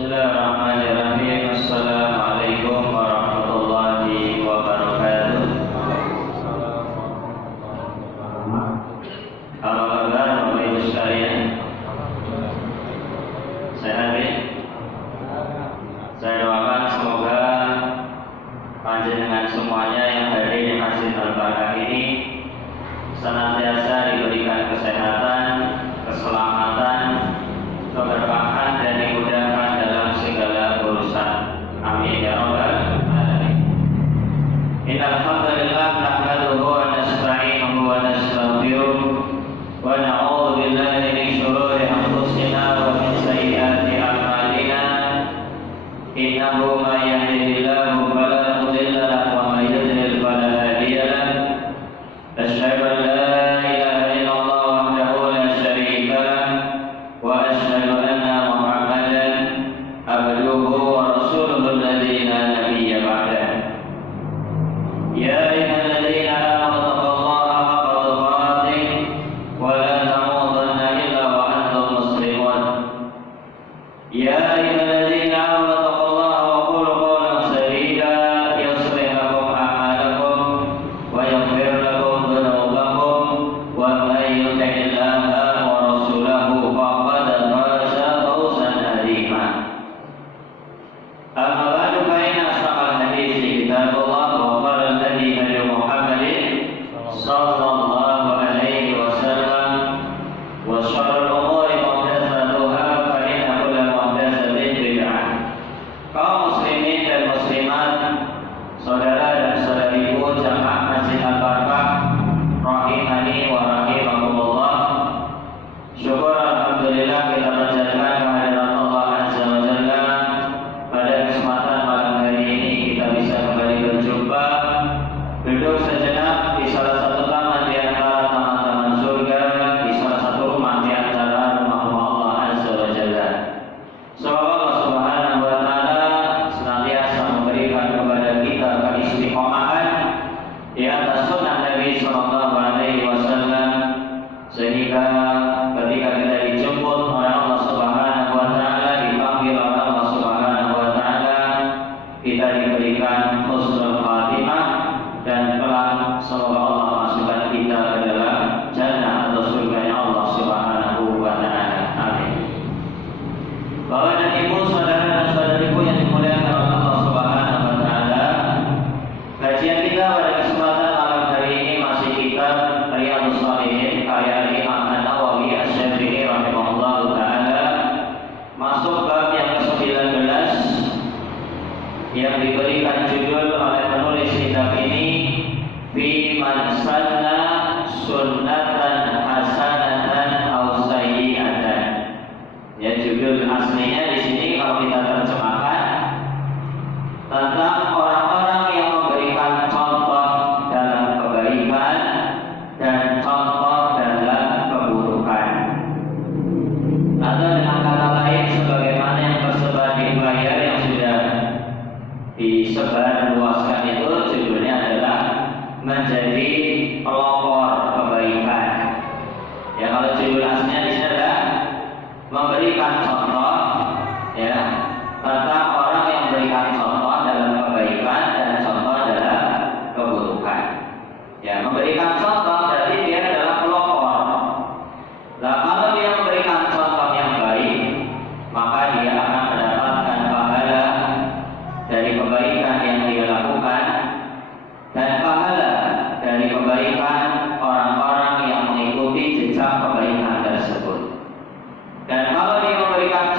Bismillahirrahmanirrahim. Assalamualaikum warahmatullahi wabarakatuh. Apa kabar Bapak Ibu sekalian? Sehat ya? Saya doakan semoga panjenengan semuanya yang hadir di Masjid Al-Barakah ini senantiasa diberikan kesehatan, keselamatan, keberkahan, dan dimudahkan dalam segala urusan. Amin ya rabbal alamin. Innal hamdalillah nahmaduhu wa nasta'inuhu wa nastaghfiruh wa na'udzu billahi min shururi anfusina wa min sayyiati a'malina. Innahu may yahdihillahu fala mudilla lahu wa may yudlil fala hadiya lahu. Asyhadu an la ilaha illallah wahdahu la syarika lahu wa asyhadu anna Muhammadan abduhu wa rasuluhu alladzi la nabiyya ba'dahu. Ya ayyuhalladzina amanu taqullaha haqqa tuqatih wa la tamutunna illa wa antum muslimun. Ya ayyuhalladzina amanu taqullaha wa qulu qawlan sadida yuslih lakum a'malakum wa yaghfir lakum dhunubakum wa may yuti'illaha wa rasulahu faqad faza fawzan 'azima. Amma ba'du fa inna ashraqal hadithi kitabullah wa khairal hadi hadi Muhammadin sallallahu alaihi wasallam wa syarrul umuri muhdatsatuha fa inna kulla muhdatsatin bid'ah. Kaum muslimin dan muslimat, saudara dan saudariku jamaah Masjid Al-Barakah rahimani wa rahimakumullah. Syukur alhamdulillah kita panjatkan kehadirat Allah Azza wa Jalla. Pada kesempatan malam hari ini kita bisa kembali berjumpa, duduk sejenak di salah satu taman di antara taman-taman surga, di salah satu rumah di antara rumah-rumah Allah Azza wa Jalla. Semoga Allah Subhanahu wa taala senantiasa memberikan kepada kita keistiqomahan di atas sunnah Nabi sallallahu alaihi wasallam, sehingga ketika kita dijemput oleh Allah Subhanahu wa taala, dipanggil oleh Allah Subhanahu wa taala, kita diberikan husnul khatimah dan kelak semoga Allah masukkan kita ke dalam jannah atau surganya Allah Subhanahu wa taala. Amin. Bapak dan Ibu, saudara dan saudariku yang dimuliakan oleh Allah Subhanahu wa taala, kajian kita pada kesempatan malam hari ini masih kitab Riyadhus Shalihin karya Imam An-Nawawi Asy-Syafi'i rahimahullahu taala, masuk bab yang ke-19 yang diberikan judul oleh penulis kitab ini fi man sanna sunnatan hasanatan aw sayyi'atan. Ya, judul aslinya di sini kalau kita terjemahkan tentang orang-orang yang memberikan contoh dalam kebaikan dan contoh dalam keburukan. Atau dengan kata lain, sebagaimana yang tersebar di flyer yang sudah disebar luaskan itu, judulnya adalah menjadi pelopor kebaikan. Ya, kalau judul aslinya di sini adalah memberikan contoh, ya, tentang orang yang memberikan contoh dalam kebaikan dan contoh dalam keburukan. Ya, memberikan contoh berarti dia adalah pelopor. Nah, kalau dia memberikan contoh yang baik, maka dia akan mendapatkan pahala dari kebaikan yang dia lakukan dan pahala dari kebaikan orang-orang yang mengikuti jejak kebaikan tersebut. Dan kalau dia memberikan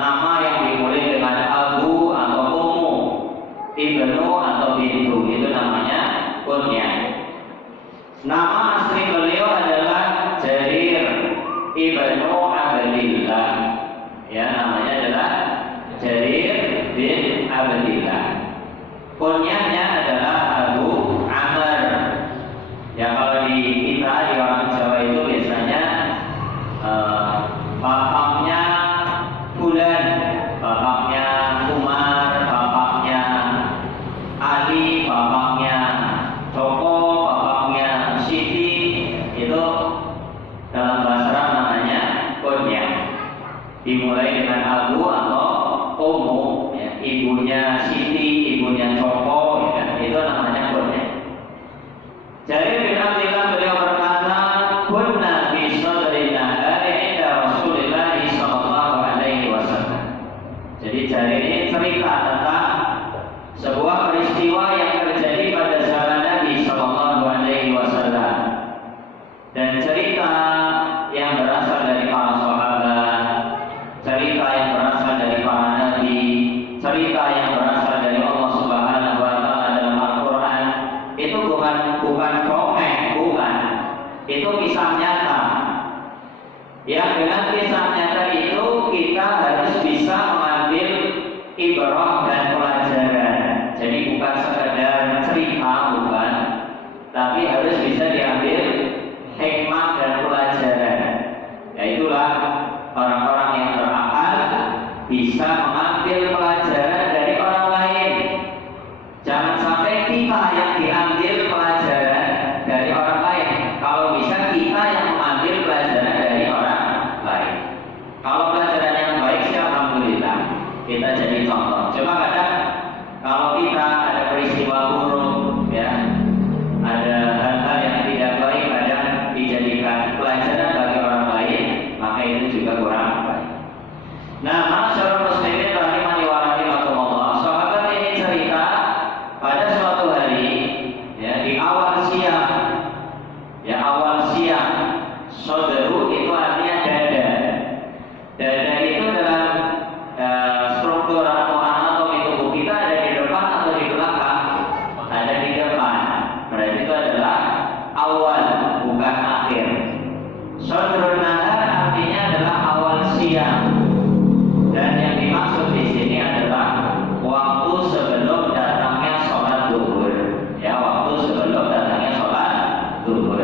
nama yang dimulai dengan abu atau ummu, ibnu atau bintu, itu namanya kunyah. Nama asli beliau adalah Jarir ibnu Abdillah. Ya, namanya adalah Jarir bin Abdillah. Kunyahnya adalah Abu Amr. Ya, kalau di kita di orang Jawa itu biasanya bapaknya Fulan, bapaknya Umar, bapaknya Ali, bapaknya Joko, bapaknya Siti, itu dalam bahasa Arab namanya kunyah. Dimulai dengan Abu atau Ummu, ya, ibunya Siti, ibunya Joko, ya, itu namanya kunyah. Jarir bin Abdillah beliau berkata, "Kunna fi sadri nahari inda Rasulillah sallallahu alaihi wasallam." Jadi Jarir ini cerita tentang sebuah peristiwa yang terjadi pada zaman Nabi sallallahu alaihi wasallam, dan cerita yang berasal dari para sahabat, cerita yang berasal dari para nabi, cerita yang berasal dari Allah Subhanahu wa taala dalam Al-Qur'an. Itu bukan dongeng, bukan. Itu kisah nyata. Yang dengan kisah nyata itu kita harus bisa mengambil ibrah dan pelajaran. Jadi bukan sekedar cerita, bukan, tapi harus bisa diambil hikmah dan pelajaran. Yaitulah orang-orang yang berakal bisa mengambil pelajaran dari orang lain. Jangan sampai kita yang diambil pelajaran dari orang lain. Kalau bisa kita yang mengambil pelajaran dari orang lain. Kalau pelajaran yang baik sih alhamdulillah, kita jadi contoh. Cuma kadang kalau kita ada peristiwa buruk, ya, ada hal-hal yang tidak baik, kadang dijadikan pelajaran bagi orang lain, maka itu juga kurang baik. Nah, masyarakat muslimin rahimani wa rahimakumullah, sahabat ini cerita pada suatu hari, ya, di awal siang, ya, awal siang. Sodaru itu artinya dada. Dada itu dalam struktur atau anatomi tubuh kita ada di depan atau di belakang? Ada di depan. Berarti itu adalah awal, bukan akhir. Sodrun nahar artinya adalah awal siang. Dan yang dimaksud di sini adalah waktu sebelum datangnya sholat zuhur. Ya, waktu sebelum datangnya sholat zuhur.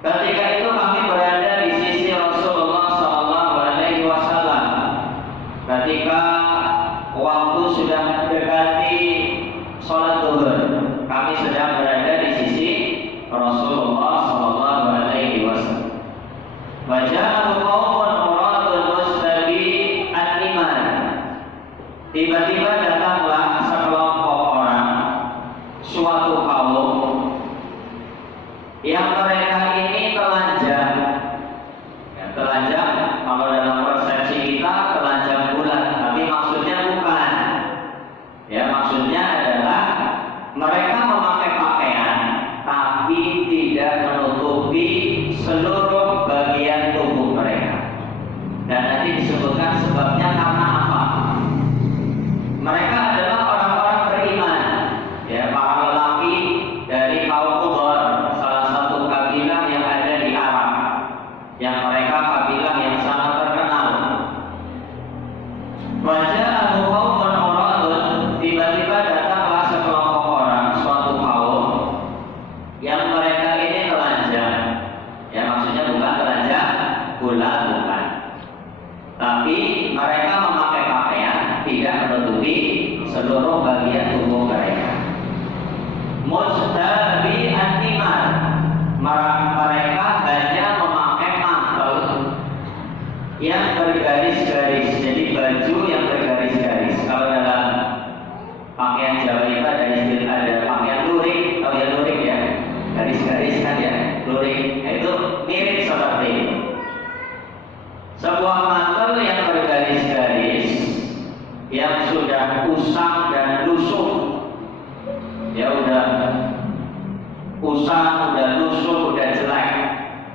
Ketika itu kami berada di sisi Rasulullah sallallahu alaihi wasallam. Ketika waktu sudah mendekati sholat zuhur, kami sedang berada di sisi Rasulullah sallallahu alaihi wasallam. Waja'al qaumun uradun mustabi an-iman. Tiba-tiba datanglah sekelompok orang, suatu kaum yang mereka ini telanjang. Ya, telanjang kalau dalam persepsi kita telanjang bulat, tapi maksudnya bukan. Ya, maksudnya adalah mereka memakai pakaian tapi tidak menutupi seluruh bagian tubuh mereka. Dan nanti disebutkan sebabnya karena apa. Mereka adalah orang-orang beriman, ya, para lelaki dari kaum Qudar, salah satu kabilah yang ada di Arab, yang mereka kabilah yang sangat terkenal. Waja'ahu qaumun uradun, tiba-tiba datanglah sekelompok orang, suatu kaum yang mereka ini telanjang. Ya, maksudnya bukan telanjang bulat, bukan, tapi mereka memakai pakaian tidak menutupi seluruh bagian tubuh mereka. Mustabi an-iman, mereka hanya memakai mantel yang bergaris-garis, jadi baju yang bergaris-garis. Kalau dalam pakaian Jawa itu ada pakaian lurik, atau ya lurik, ya, garis-garis kan, ya, lurik. Nah, itu mirip seperti itu. Sebuah mantel yang bergaris-garis, yang sudah usang dan lusuh, ya, udah usang, udah lusuh, udah jelek,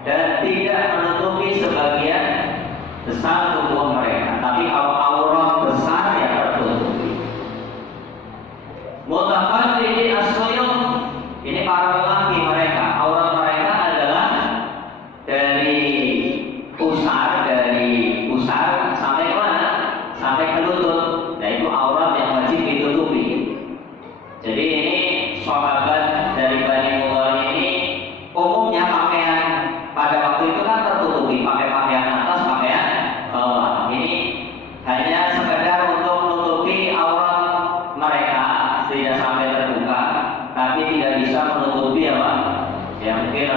dan tidak menutupi sebagian besar tubuh mereka. Tapi kalau aurat besar ya tertutupi. Mutaqallidi as-suyum, ini para lelaki mereka, aurat mereka adalah dari pusar sampai ke mana? Sampai ke lutut. Nah itu aurat yang wajib ditutupi. Jadi ini sahabat dari Bani Mudhar ini umumnya pakaian pada waktu itu kan tertutupi, pakai pakaian atas, pakaian bawah. Ini hanya sekedar untuk menutupi aurat mereka tidak sampai terbuka, tapi tidak bisa menutupi apa? Ya mungkin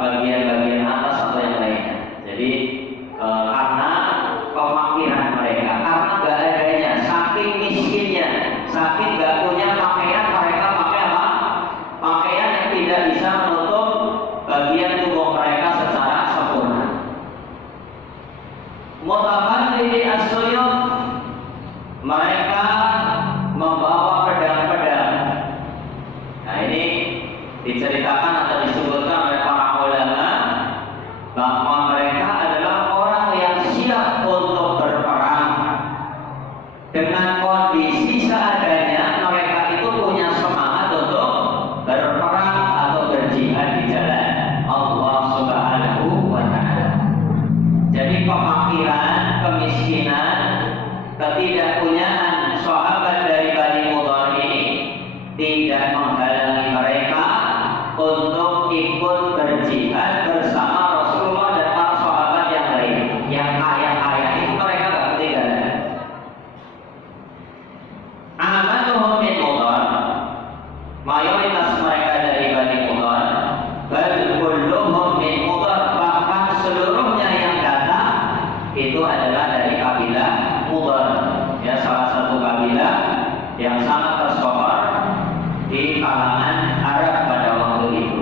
bagian-bagian atas atau yang lainnya. Jadi karena kefakiran mereka, karena gak adanya, saking miskinnya, saking gak punya pakaian, mereka pakai apa? Pakaian yang tidak bisa menutup bagian tubuh mereka secara sempurna. Mutaqallidi as-suyum, mereka membawa pedang-pedang. Nah ini diceritakan atau disebutkan oleh para ulama bahwa mereka adalah orang yang siap untuk berperang dengan kondisi seadanya. Mereka itu punya semangat untuk berperang atau berjihad di jalan Allah Subhanahu wa ta'ala. Jadi kefakiran, kemiskinan, ketidakpunyaan sahabat dari Bani Mudhar ini tidak menghalangi mereka untuk ikut berjihad bersama Rasulullah dan para sahabat yang lain. Yang kaya-kaya itu mereka gak ketinggalan. Amaluhum min Mudhar, mayoritas mereka dari Bani Mudhar, bal kulluhum min Mudhar, bahkan seluruhnya yang datang itu adalah dari kabilah Mudhar, ya salah satu kabilah yang sangat tersohor di kalangan Arab pada waktu itu.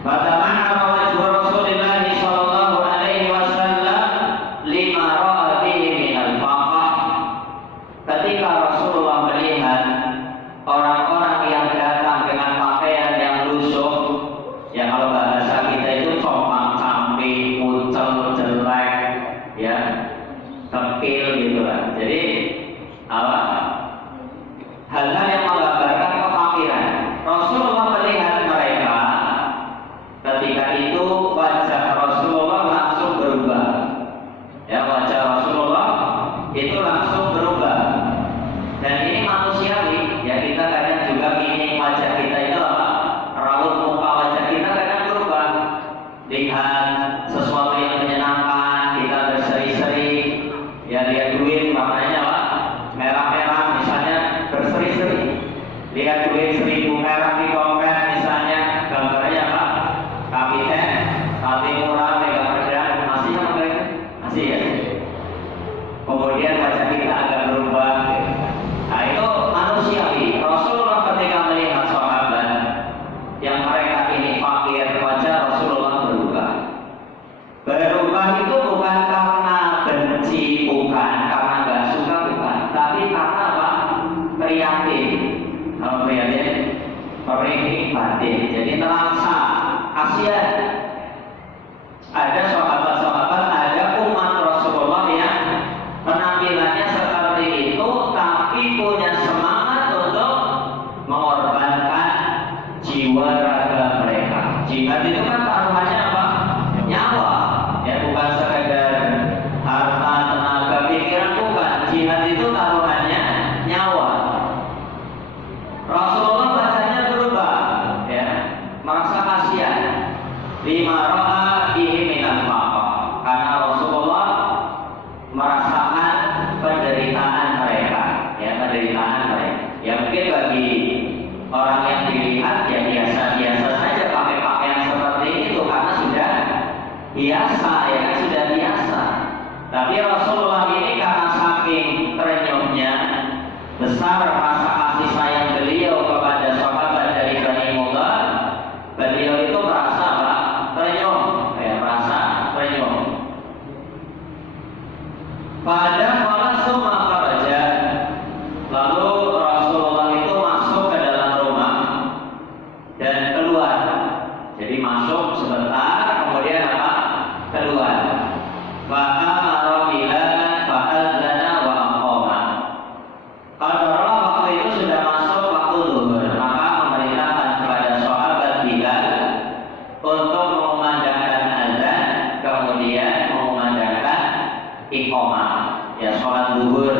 Bagaimana wajah Rasulullah sallallahu alaihi wasallam lima ra'a bihi min al-faqah. Ketika Rasulullah melihat orang-orang yang datang dengan pakaian yang lusuh, ya kalau bahasa kita itu compang-camping, kucel, jelek, ya kekil gitu lah. Jadi apa? Hal-hal yang menggambarkan kefakiran. Rasulullah melihat mereka, ketika itu wajah Rasulullah langsung berubah. Ya wajah Rasulullah itu langsung berubah. Dan ini manusiawi. Ya kita kadang juga ingin wajah kita itu apa? Raut muka wajah kita kadang berubah. Lihat sesuatu yang menyenangkan, kita berseri-seri. Ya lihat duit maknanya apa? Merah-merah misalnya berseri-seri. Lihat duit 1.000 merah di dompet misalnya, gambarnya apa? Kapiten, tapi murah, pegang pedang, masih apa itu? Masih ya. Kemudian wajah kita agak berubah. Nah itu manusiawi. Rasulullah ketika melihat sahabat yang mereka ini fakir, wajah Rasulullah berubah. Berubah itu bukan karena benci, bukan karena nggak suka, bukan, tapi karena apa? Prihatin. Kalau prihatin, perih batin. Jadi terasa kasihan. Ada sahabat-sahabat, ada umat Rasulullah yang penampilannya seperti itu, tapi punya semangat untuk mengorbankan jiwa raga mereka. Jihad itu kan taruhannya apa? Nyawa. Ya bukan sekedar harta, tenaga, pikiran, bukan. Jihad itu taruhannya nyawa. Rasulullah wajahnya berubah, ya, merasa kasihan. Lima ra'a bihi minal faqah, karena Rasulullah merasakan penderitaan mereka, ya penderitaan mereka. Ya mungkin bagi orang yang dilihat ya biasa-biasa saja pakai pakaian seperti itu karena sudah biasa, ya kan sudah biasa. Tapi Rasulullah ini karena saking terenyuhnya, besar rasa kasih sayang beliau kepada sahabat dari Bani Mudhar, beliau itu merasa apa? Terenyuh, ya merasa terenyuh. Pada falasu makaraja, lalu Rasulullah itu masuk ke dalam rumah dan keluar. Jadi masuk sebentar, kemudian apa? Keluar. Maka iqamah, ya sholat zuhur.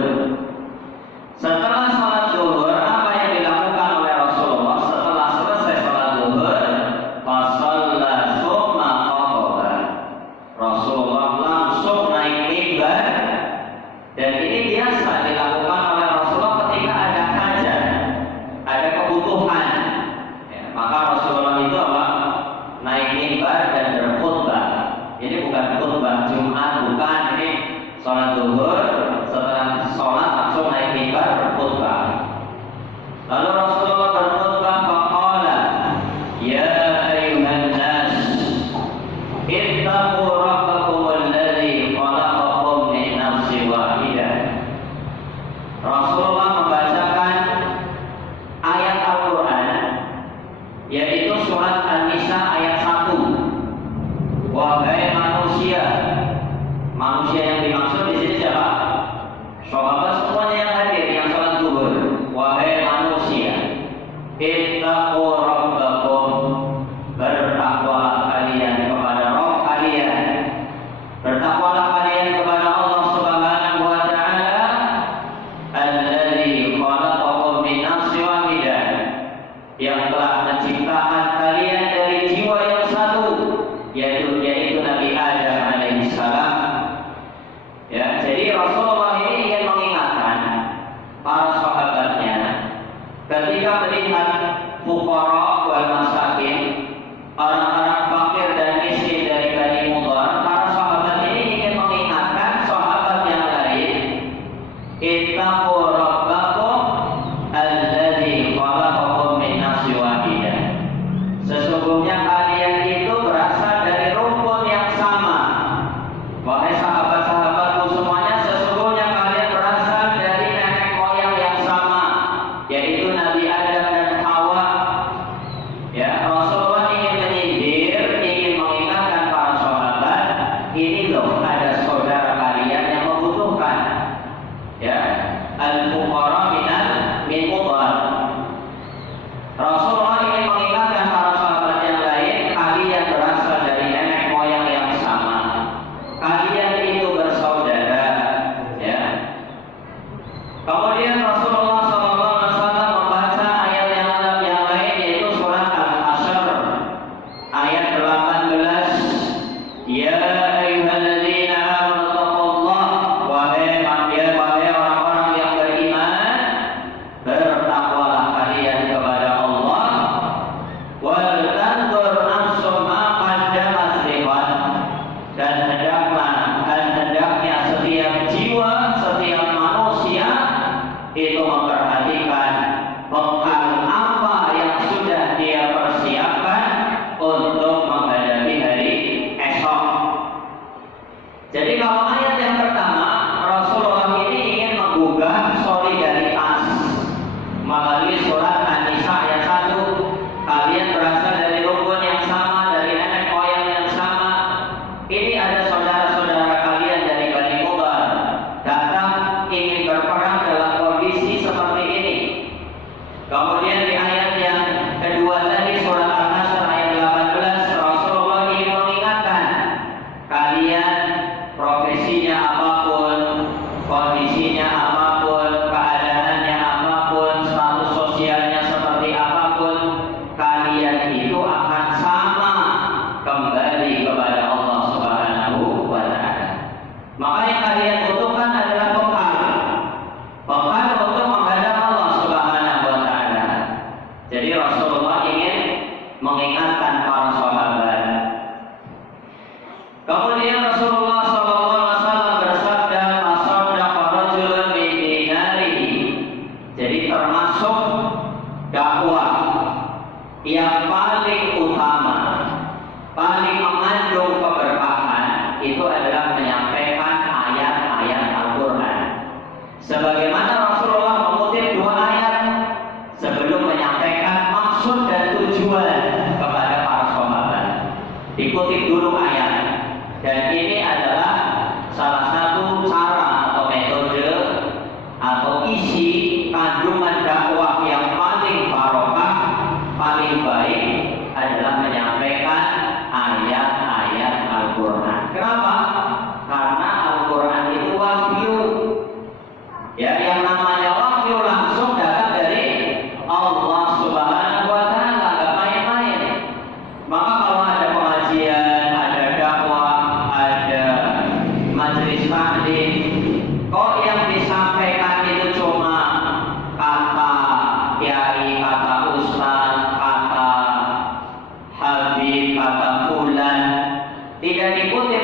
Setelah sholat zuhur, apa yang dilakukan oleh Rasulullah setelah selesai sholat zuhur? Fasalla summa khotbah. Rasulullah langsung naik mimbar, dan ini biasa dilakukan oleh Rasulullah ketika ada hajat, ada kebutuhan. Ya, maka Rasulullah itu apa? Naik mimbar dan berkhutbah. Ini bukan khutbah Jumat, bukan, ini sholat zuhur. Setelah sholat langsung naik mimbar berkhutbah. Lalu Rasulullah berkhutbah, faqala ya ayyuhan nas ittaqu rabbakum alladzi khalaqakum min nafsin wahidah. Rasulullah membacakan ayat Al-Quran, yaitu surat An-Nisa ayat 1. Wahai manusia, manusia yang dimaksud di sini siapa? Sahabat semuanya yang hadir yang sholat zuhur. Wahai manusia, ittaqu rabbakum, bertakwalah kalian kepada Rabb kalian, bertakwalah kalian kepada Allah Subhanahu wa taala, alladzi khalaqakum min nafsin wahidah, yang telah menciptakan kalian dari jiwa yang satu, yaitu Nabi Adam alaihi salam. Ya, jadi Rasulullah ini ingin mengingatkan para sahabatnya ketika melihat fuqara wal masakin, orang-orang fakir dan miskin dari Bani Mudhar, para sahabat ini ingin mengingatkan sahabat yang lain, ittaqu rabbakum alladzi khalaqakum min nafsin wahidah. Sesungguhnya kalian itu berasal dari rumpun yang sama. Wahai sahabat-sahabatku semuanya, sesungguhnya kalian berasal dari nenek moyang yang sama, yaitu Nabi Adam dan Hawa. Ya, Rasulullah ingin menyindir, ingin mengingatkan para sahabat, ini loh ada saudara kalian yang membutuhkan. Ya, al-fuqara min mudhar. Rasulullah ingin mengingatkan para sahabat yang lain, kalian berasal dari nenek moyang yang sama. Kalian itu bersaudara, ya. Kemudian Rasulullah SAW membaca ayat yang lain, yaitu surat Al-Hasyr ayat 18. Ya ayyuhalladzina amanu taqullah, wahai orang-orang yang beriman, bertakwalah kalian kepada Allah. Wal tanzur nafsum ma qaddamat lighad, dan hendaknya setiap jiwa, setiap manusia itu memperhatikan bekal apa yang sudah dia persiapkan untuk menghadapi hari esok. Jadi kalau ayat yang pertama, Rasulullah ini ingin menggugah solidaritas melalui surat An-Nisa ayat 1. Kalian berasal dari rumpun yang sama, dari nenek moyang yang sama. Ini ada saudara-saudara kalian dari Bani Mudhar datang ingin berperang dalam kondisi seperti ini. Kemudian di ayat yang kedua tadi, surat Al-Hasyr ayat 18, Rasulullah ingin mengingatkan kalian, profesinya apapun, kondisinya apapun, keadaannya apapun, status sosialnya seperti apapun, kalian itu akan sama kembali kepada Allah Subhanahu wa taala. Maka yang kalian butuhkan adalah bekal untuk menghadap Allah Subhanahu wa taala. Jadi Rasulullah ingin mengingatkan para sahabat. Kemudian Rasulullah SAW bersabda, "Tasaddaqa rajulun min dinarihi." Jadi termasuk dakwah yang paling utama, paling mengandung keberkahan, itu adalah menyampaikan ayat-ayat Al-Quran. Sebagaimana Rasulullah mengutip 2 ayat sebelum menyampaikan maksud dan tujuan kepada para sahabat. Dikutip dulu ayat. Dan ini adalah salah satu cara atau metode atau isi kandungan dakwah yang paling barokah, paling baik adalah menyampaikan ayat-ayat Al-Quran. Kenapa? Karena Al-Quran itu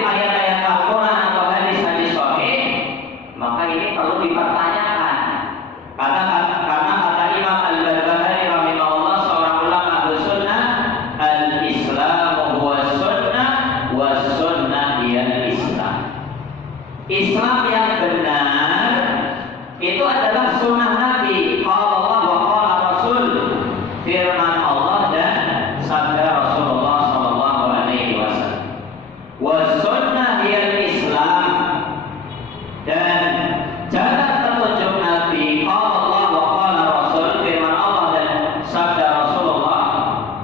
ayat-ayat Al-Quran atau hadis-hadis sahih, maka ini perlu dipertanyakan. Karena kata Imam Al-Barbahari rahimahullah, seorang ulama Ahlussunnah, al-Islamu huwa sunnah wa sunnah hiya Islam. Islam yang benar itu adalah sunnah Nabi, qala Allah wa qala Rasul, firman Allah dan sabda Rasulullah sallallahu alaihi wasallam. Wa sunnah hiya Islam, dan jalan petunjuk Nabi, qala Allah wa qala Rasul, firman Allah dan sabda Rasulullah,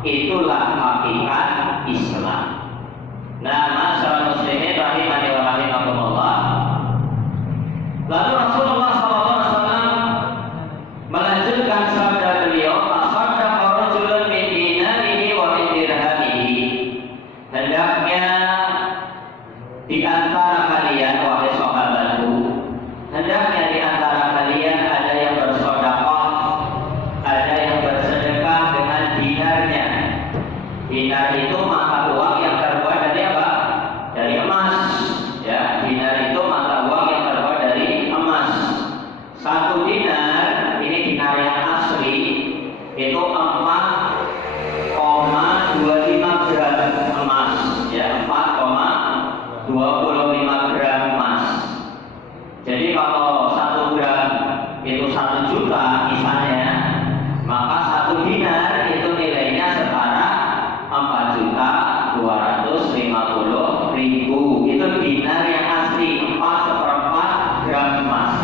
itulah hakikat Islam. Nah, masyarakat muslimin rahimani wa rahimakumullah. Lalu Rasulullah SAW melanjutkan sabda beliau, "Asaddaqa rajulun min dinarihi wa min dirhamihi." Hendaknya di antara kalian, wahai sahabatku, hendaknya di antara kalian ada yang bersedekah, ada yang bersedekah dengan dinarnya. Dinar itu mata uang yang terbuat dari apa? Dari emas. Ya, dinar itu mata uang yang terbuat dari emas. Satu dinar, ini dinar yang asli, itu 4,25 gram emas. Ya, 4,25 gram emas. Jadi kalau 1 gram itu 1 juta misalnya, maka 1 dinar itu nilainya setara 4.250.000. Itu dinar yang asli, 4/4 gram emas.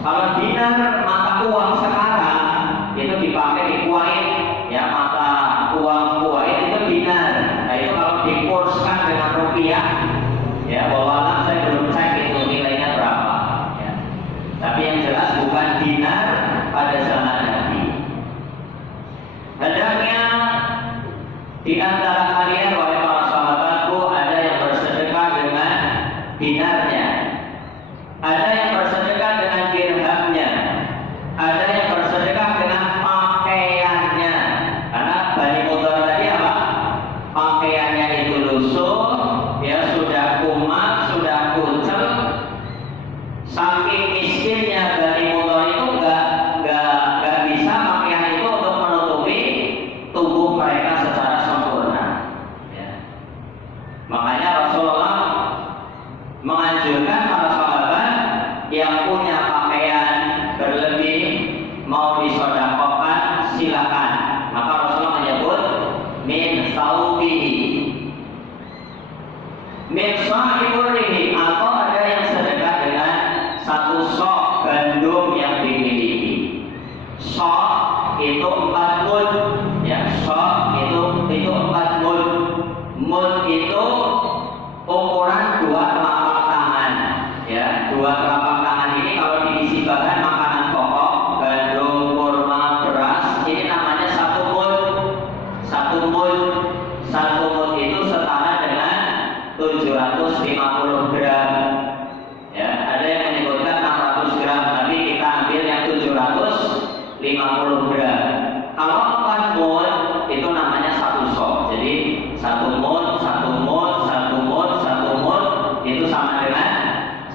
Kalau dinar mata uang sekarang itu dipakai di Kuwait, ya, mata uang Kuwait itu dinar. Nah, itu kalau dikurskan dengan rupiah, ya, wallahualam saya belum cek itu nilainya berapa, ya. Tapi yang jelas bukan dinar pada zaman Nabi. Hendaknya di antara kalian, wahai para sahabatku, ada yang bersedekah dengan dinarnya, ada yang bersedekah dengan dirhamnya, ada yang bersedekah dengan pakaiannya. Karena Bani Mudhar tadi apa? Pakaiannya itu lusuh, ya, sudah kumat, sudah kucel. Saking miskinnya Bani Mudhar itu nggak bisa pakaian itu untuk menutupi tubuh mereka secara sempurna. Ya. Makanya Rasulullah menganjurkan para sahabat yang punya pakaian berlebih mau disedekahkan, silakan. Maka Rasulullah menyebut min saubihi, min sa'iburihi, atau ada yang sedekah dengan 1 sok gandum yang dimiliki. Sok itu 4 mud, ya, sok itu 4 mud. Mud itu ukuran 2 telapak tangan, ya. 2 telapak tangan ini kalau diisi bahan makanan pokok, gandum, kurma, beras, ini namanya 1 mud. 1 mud, 1 mud itu setara dengan 750 gram. Ya, ada yang menyebutkan 600 gram, tapi kita ambil yang 750 gram. Kalau 4 mud itu namanya 1 sok. Jadi 1 mud, 1 mud, 1 mud, 1 mud itu sama dengan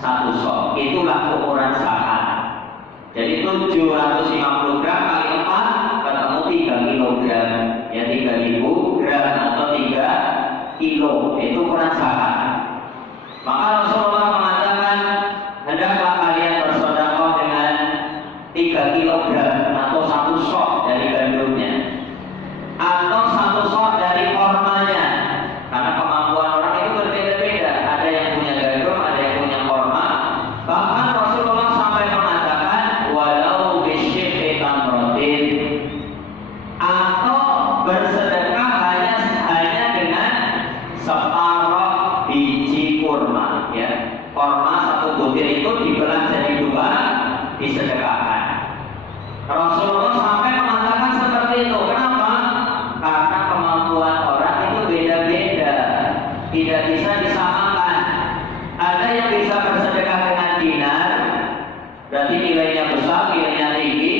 1 sok. Itulah ukuran zakat. Jadi 750 gram kali 4 ketemu 3 kilogram. Ya, 3.000 gram atau 3 kilo. Itu ukuran zakat. Maka Rasulullah mengatakan, hendaklah kalian bersedekah dengan 3 kilogram atau 1 sok dari gandumnya, atau 1 sok dari kormanya. Karena kemampuan orang itu berbeda-beda. Ada yang punya gandum, ada yang punya korma. Bahkan Rasulullah sampai mengatakan walau bisyikhi tamratin, atau bersedekah hanya dengan separuh biji kurma, ya. Kurma 1 butir itu dibelah jadi 2, disedekahkan. Rasulullah sampai mengatakan seperti itu. Kenapa? Karena kemampuan orang itu beda-beda, tidak bisa disamakan. Ada yang bisa bersedekah dengan dinar, berarti nilainya besar, nilainya tinggi,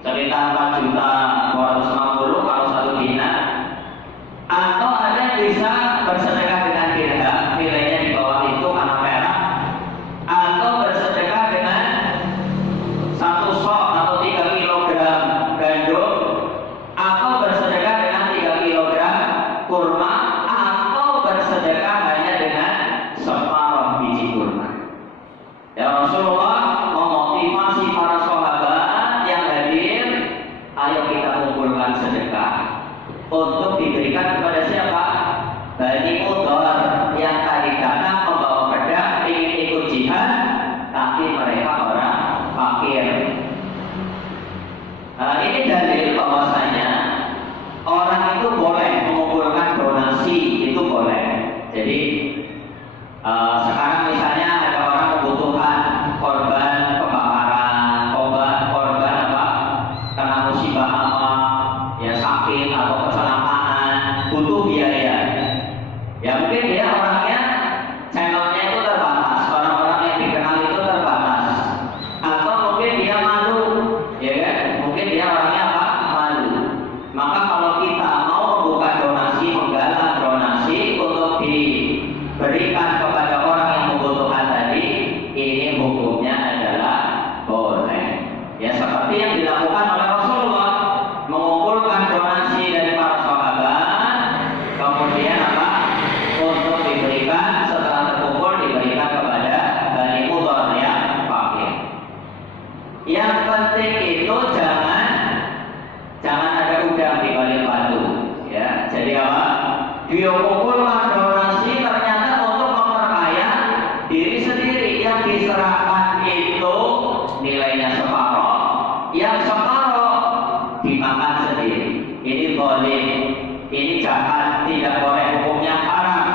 sekitar 4.250.000 kalau 1 dinar. Atau ada yang bisa bersedekah dengan dirham, nilainya Sekarang misalnya ada orang membutuhkan korban kebakaran, korban apa? Kena musibah apa, ya sakit atau kecelakaan, butuh biaya. Ya mungkin dia orangnya channelnya itu terbatas, orang-orang yang dikenal itu terbatas, atau mungkin dia malu, ya kan? Mungkin dia orangnya apa? Malu. Maka kalau kita mau membuka donasi, menggalang donasi untuk diberikan kepada orang yang membutuhkan tadi, ini hukumnya adalah boleh. Ya seperti yang dilakukan oleh Rasulullah, mengumpulkan donasi dari para sahabat, kemudian apa? Untuk diberikan, setelah terkumpul diberikan kepada Bani Mudhar yang fakir. Yang penting itu jangan ada udang di balik batu, ya. Jadi apa? Dia kumpulkan donasi ternyata untuk memperkaya diri sendiri. Yang diserahkan itu nilainya separuh, yang separuh dimakan sendiri. Ini zalim, ini jahat, tidak boleh, hukumnya haram.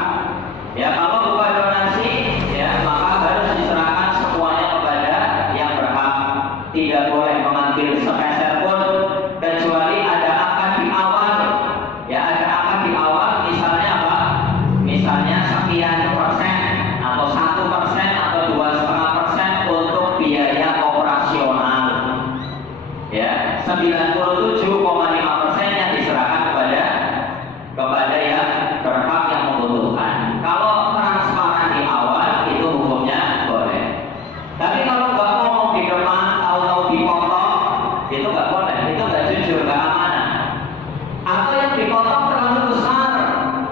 Ya kalau bukan donasi, ya maka harus diserahkan semuanya kepada yang berhak. Tidak boleh mengambil sepeser pun, kecuali ada akad di awal. Ya ada akad di awal, misalnya apa? Misalnya sekian persen atau 1% atau 2,5% untuk biaya operasional. Ya 97,5%-nya diserahkan kepada yang berhak yang membutuhkan. Kalau transparan di awal itu hukumnya boleh. Tapi kalau nggak ngomong di depan, tahu-tahu dipotong, itu nggak boleh. Itu nggak jujur, nggak amanah. Atau yang dipotong terlalu besar,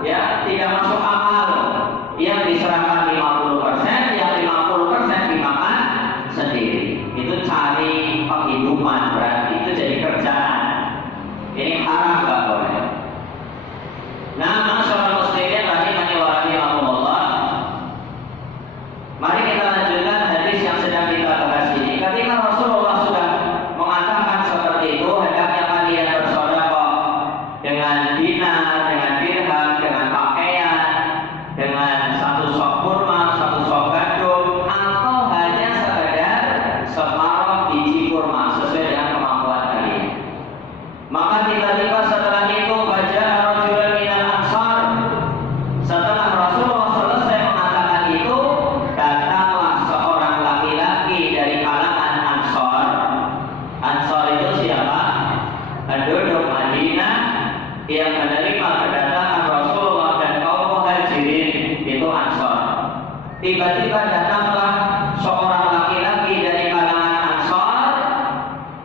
ya tidak masuk akal. Yang diserahkan 50%, yang 50% dimakan sendiri. Itu cari penghidupan berarti, itu jadi kerjaan. Ini haram, nggak boleh. Nah, masyaallah muslimin rahimani wa rahimakumullah. Mari kita lanjutkan hadis yang sedang kita bahas ini. Ketika Rasulullah sudah mengatakan seperti itu, hendaknya kalian bersedekah dengan dinar, dengan dirham, dengan pakaian, dengan satu sok kurma, satu sok gandum, atau hanya sekedar separuh biji kurma sesuai dengan kemampuan kalian. Maka tiba-tiba setelah itu baca rajulun minal ansar. Setelah Rasulullah selesai mengatakan itu, datanglah seorang laki-laki dari kalangan Ansar. Ansar itu siapa? Penduduk Madinah yang menerima kedatangan Rasulullah dan kaum Muhajirin, itu Ansar. Tiba-tiba datanglah seorang laki-laki dari kalangan Ansar.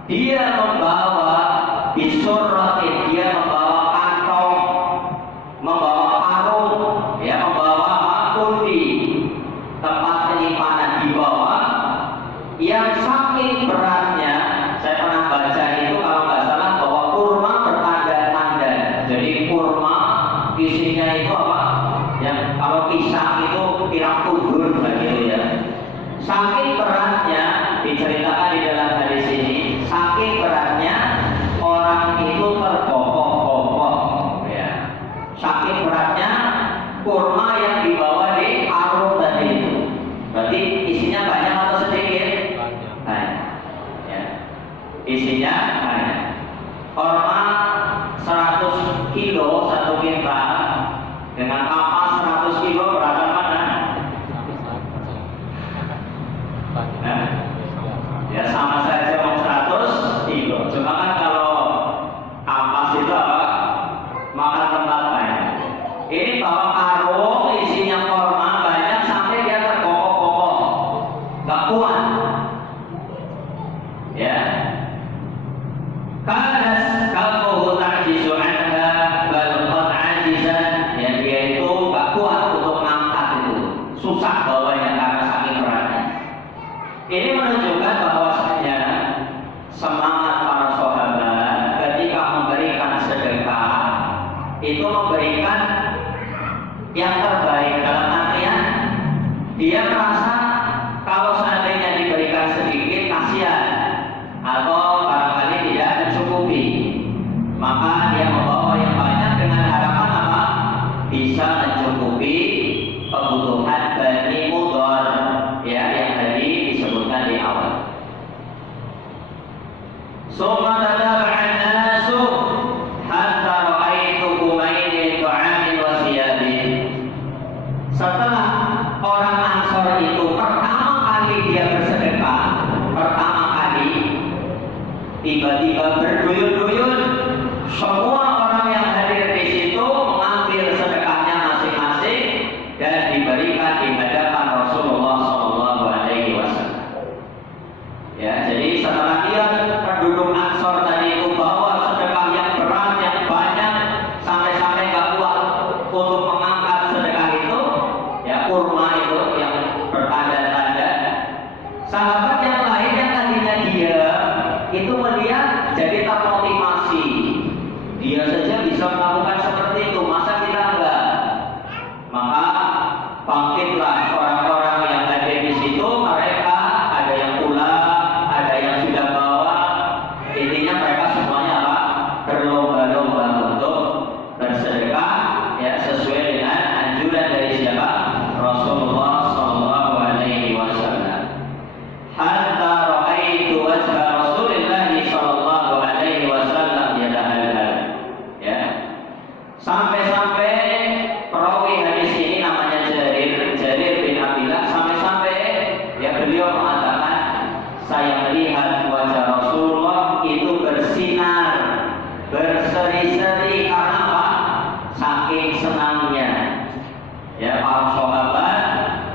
Dia membawa bisurratin, dia membawa kantong, membawa karung, ya membawa undi, tempat penyimpanan di bawah, yang saking beratnya. Saya pernah baca itu kalau nggak salah bahwa kurma bertanda-tanda. Jadi kurma isinya itu apa? Yang kalau pisang itu pirang kubur begitu ya. Saking beratnya, diceritakan di dalam hadis ini, saking beratnya orang itu tergopok-gopok, ya. Saking beratnya kurma yang dibawa di karung tadi itu. Berarti isinya banyak atau sedikit? Banyak. Ya. Isinya banyak. Kurma 100 kilo, 1 kintal, dengan kapas 100 kilo berapa mana? Nah, ya sama saja mau 100 kilo. Cuma kan kalau ampas itu apa? Makan tempat banyak. Ini bawa karung isinya kurma banyak sampai dia tergopok-gopok, nggak kuat. Ya. Kanas kalbuhu ta'jizu anha bal qad ajizan. Ya dia itu nggak kuat untuk ngangkat itu, susah bawanya karena saking beratnya. Ini menunjukkan bahwasanya semangat para sahabat ketika memberikan sedekah itu memberikan yang terbaik, dalam artian dia merasa kalau seandainya diberikan sedikit kasihan atau barangkali tidak mencukupi, maka dia membawa yang banyak dengan harapan apa? Bisa mencukupi kebutuhan Bani tiba-tiba berduyun-duyun semua orang yang hadir di situ mengambil sedekahnya masing-masing dan diberikan di hadapan Rasulullah SAW. Ya, jadi setelah dia penduduk Ansor tadi itu bawa sedekah yang berat, yang banyak, sampai-sampai nggak kuat untuk mengangkat sedekah itu, ya kurma itu yang bertanda-tanda. Sahabat yang lain yang tadinya dia itu melihat jadi termotivasi. Dia saja bisa melakukan seperti itu, masa kita enggak? Maka bangkitlah orang-orang yang hadir di situ. Mereka ada yang pulang, ada yang sudah bawa. Intinya mereka semuanya apa? Berlomba-lomba untuk bersedekah, ya sesuai dengan anjuran dari siapa? Rasulullah Sallallahu Alaihi Wasallam. Hatta ra'aitu wajha Rasulillah Sallallahu Alaihi Wasallam yadahal. Ya, sampai-sampai perawi hadis ini namanya Jarir bin Abdillah, sampai-sampai ya beliau mengatakan, saya melihat wajah Rasulullah itu bersinar, berseri-seri karena apa? Saking senangnya ya para sahabat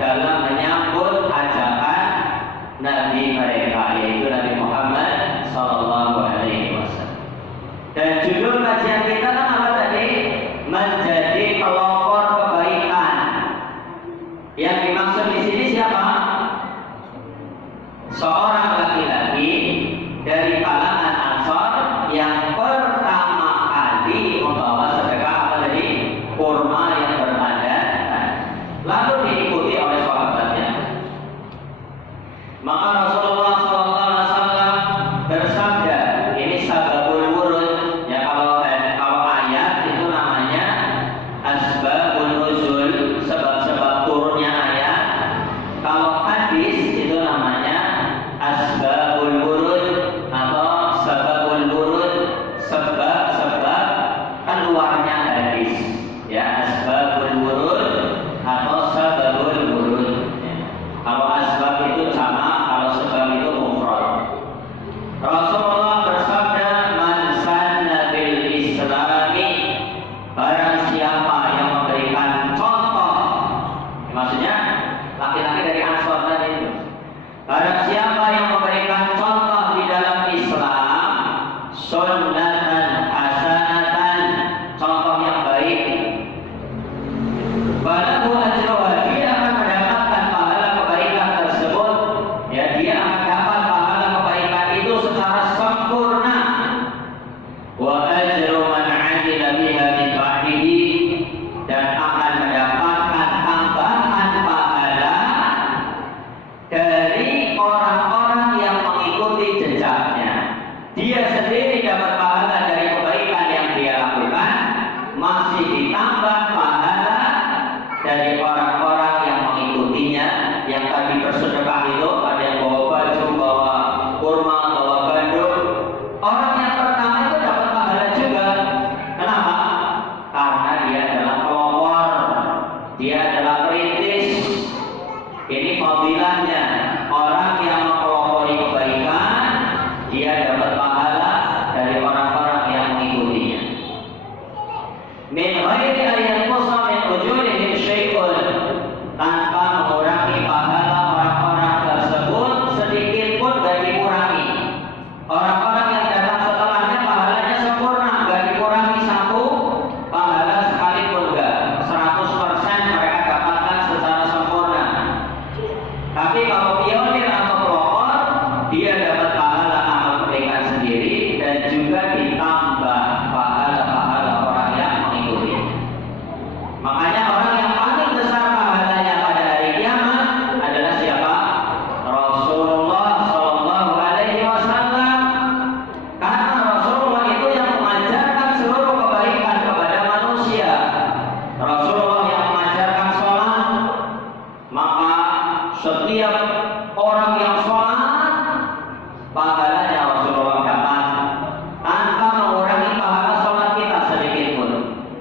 dalam menyambut ajakan Nabi mereka, yaitu Nabi Muhammad Sallallahu Alaihi Wasallam. Dan judul kajian kita kan apa tadi? Menjadi pelopor kebaikan. Yang dimaksud di sini siapa? Seorang laki-laki dari kalangan Ansor yang pertama kali membawa sedekah apa tadi? Kurma yang bertanda, lalu diikuti oleh sahabatnya. Maka Rasulullah SAW bersabda, ini sababul wurud, ya kalau ayat itu namanya asbabun nuzul, sebab-sebab turunnya ayat. Kalau hadis itu namanya asbabul wurud atau sababul wurud, sebab-sebab keluarnya hadis. Ya, asbabul wurud atau sababul wurud. Kalau asbab itu sama, kalau sebab itu mufrad. Rasulullah bersabda, man sanna bil islami, barang siapa yang memberikan contoh, maksudnya laki-laki dari Ansor tadi itu, barang siapa yang memberikan contoh di dalam Islam, sunnatan hasanatan, contoh yang baik, balahu ajruha, dia akan mendapatkan pahala kebaikan tersebut. Ya, dia akan dapat pahala kebaikan itu secara sempurna. Wa ajru man 'amila biha min ba'dihi, dan akan mendapatkan tambahan pahala dari orang-orang yang mengikuti jejaknya. Dia sendiri dapat pahala dari kebaikan yang dia lakukan, masih ditambah pahala dari orang-orang yang mengikutinya, yang tadi bersedekah itu, ada yang bawa baju, bawa kurma, bawa gandum. Orang yang pertama itu dapat pahala juga. Kenapa? Karena dia adalah pelopor, dia adalah perintis. Ini fadilahnya. Orang yang mempelopori kebaikan, dia dapat pahala dari orang-orang yang mengikutinya. Min ghairi ayat musa min ujurihim syai'un, tanpa mengurangi pahala orang-orang tersebut sedikit pun gak dikurangi. Orang-orang yang datang setelahnya pahalanya sempurna, gak dikurangi satu pahala sekalipun, gak 100% mereka dapatkan secara sempurna. Tapi kalau pionir atau pelopor, dia dapat pahala amal kebaikan sendiri dan juga ditambah pahala-pahala orang yang mengikuti. Makanya orang yang paling besar pahalanya pada hari kiamat adalah siapa? Rasulullah Sallallahu Alaihi Wasallam. Karena Rasulullah itu yang mengajarkan seluruh kebaikan kepada manusia. Rasulullah yang mengajarkan sholat, maka setiap orang yang sholat pahalanya Rasulullah dapat tanpa mengurangi pahala sholat kita sedikit pun.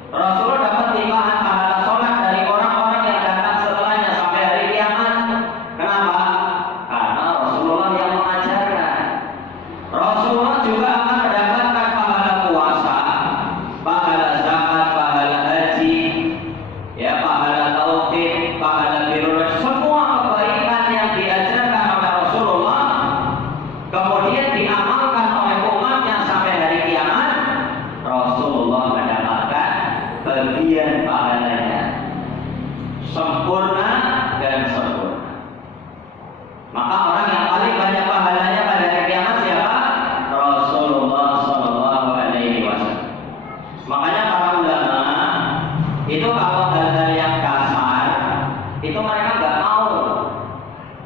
Rasulullah dapat limpahan pahala sholat dari orang-orang yang datang setelahnya sampai hari kiamat. Kenapa? Karena Rasulullah yang mengajarkan. Rasulullah juga mau.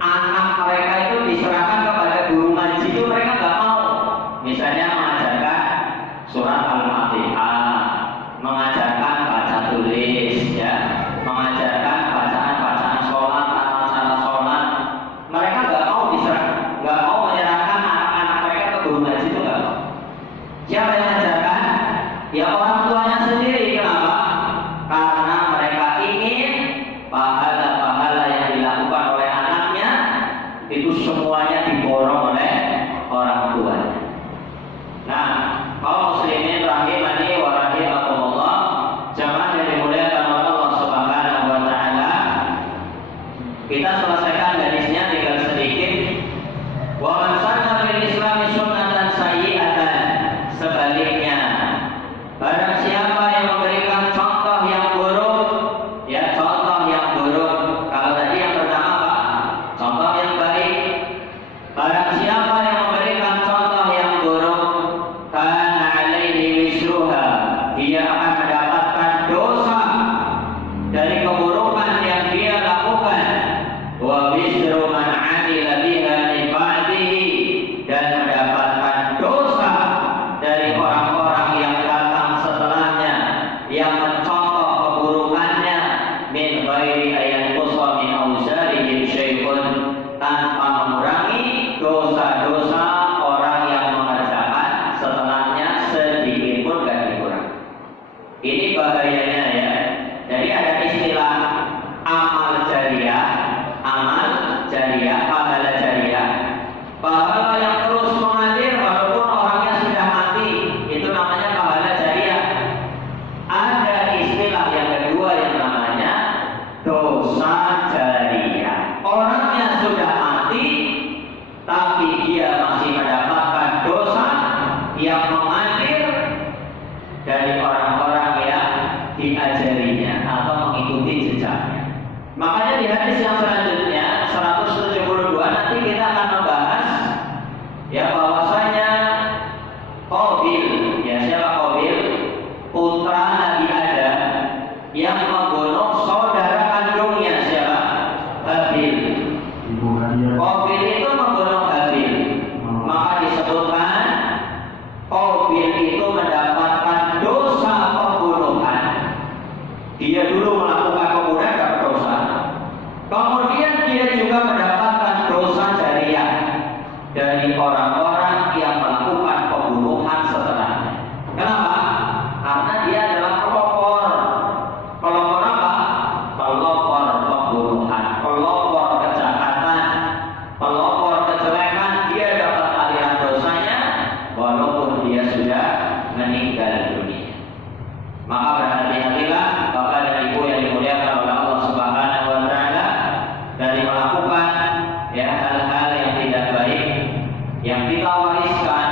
Anak mereka itu diserahkan kepada guru ngaji itu mereka nggak mau. Misalnya mengajarkan surat Al-Fatihah, mengajarkan baca tulis, ya, mengajarkan bacaan-bacaan sholat atau cara sholat. Mereka nggak mau nggak mau menyerahkan anak-anak mereka ke guru ngaji itu nggak mau. Siapa yang mengajarkan? Ya orang tuanya sendiri. Kenapa? Karena mereka ingin pahala-pahala yang dilakukan oleh anaknya itu semuanya diborong oleh orang tuanya. Nah, kaum muslimin rahimani wa rahimakumullah, jamaah yang dimuliakan oleh Allah Subhanahu wa taala. Kita selesaikan hadisnya tinggal sedikit. Wa man sanna fil islami sunnatan sayyi'atan. Sebaliknya, barang siapa yang memberikan contoh yang buruk, ya contoh yang buruk. Kalau tadi yang pertama apa? Contoh yang baik. Barang siapa yang memberikan contoh yang buruk, kana alaihi wisruha, dia akan mendapatkan dosa dari keburukan yang dia lakukan. Wa wisru man amila biha min ba'dihi, dan mendapatkan dosa dari orang-orang yang datang setelahnya yang mencontoh keburukannya, min ghairi ayyan qusa min awzarihim syai'un, tanpa mengurangi dosa-dosa orang yang mengerjakan setelahnya sedikit pun gak dikurangi. Ini bahayanya ya. Jadi ada istilah amal jariyah, pahala jariyah, pahala yang terus mengalir walaupun orangnya sudah mati, itu namanya pahala jariyah. Ada istilah yang kedua yang namanya dosa jariyah. Orangnya sudah mati, tapi dia masih mendapatkan dosa yang mengalir dari orang-orang yang diajarinya atau mengikuti jejaknya. Makanya di hadis yang selanjutnya 172 nanti kita akan membahas ya bahwasanya Qabil, ya siapa Qabil? Putra Nabi Adam yang membunuh saudara kandungnya siapa? Habil. Qabil itu membunuh Habil. Maka disebutkan Qabil itu mendapatkan dosa pembunuhan. Dia dulu melakukan pembunuhan dapat dosa. Kemudian dia juga mendapatkan dosa jariyah dari orang-orang yang melakukan pembunuhan setelahnya. Kenapa? Karena dia adalah pelopor. Pelopor apa? Pelopor pembunuhan, pelopor kejahatan, pelopor kejelekan. Dia dapat aliran dosanya walaupun dia sudah meninggal dunia. Maka berhati-hatilah Bapak dan Ibu yang dimuliakan oleh Allah Subhanahu wa taala dari melakukan ya hal-hal yang tidak baik yang kita wariskan